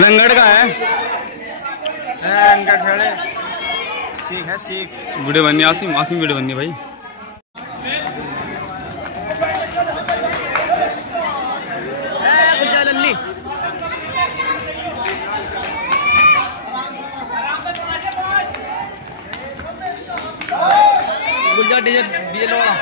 रंगड़ का है सीख है सीख वीडियो बननी आसिम आसिम वीडियो बननी भाई। गुलजार डीजे वाला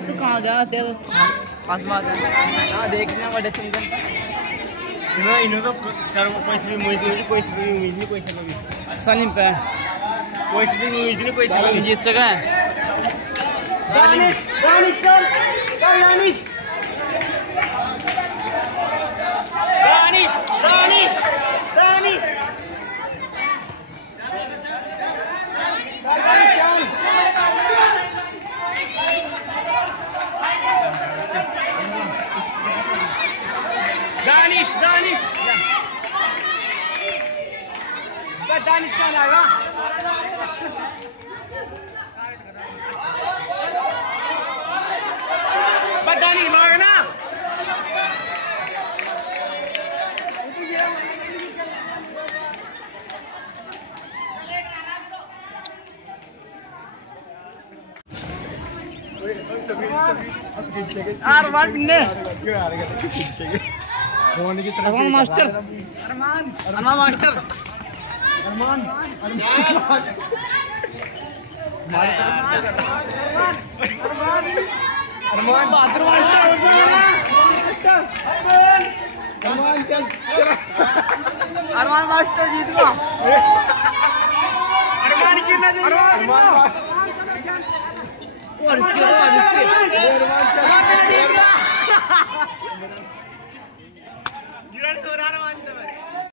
तो कहाँ जाते हो पास बात है देखने बड़े सुंदर इन्हों तो सर कोई भी उम्मीद नहीं कोई भी उम्मीद नहीं कोई भी सलीम पे कोई भी उम्मीद नहीं कोई सलीम जीत सका है दानिश दानिश चल दानिश दानिश दानिश दानिश दानिश दानिश दानिश कौन आएगा दानिश मारेगा ना अरमान मास्टर अरमान मास्टर अरमान बहादुर मास्टर अरमान मास्टर जीत गया अरमान गिरना और इसके